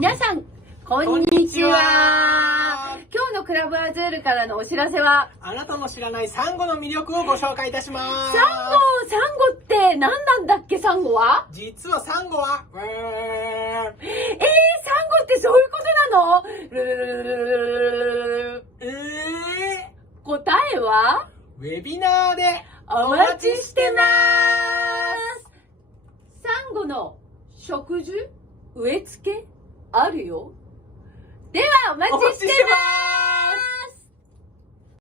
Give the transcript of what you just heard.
皆さん、こんにちは。今日のクラブアズールからのお知らせは、あなたの知らないサンゴの魅力をご紹介いたします。サンゴって何なんだっけ、サンゴは？実はサンゴは、サンゴってそういうことなの？答えは？ウェビナーでお待ちしてます。サンゴの植樹、植え付けあるよ。ではお待ちしてます。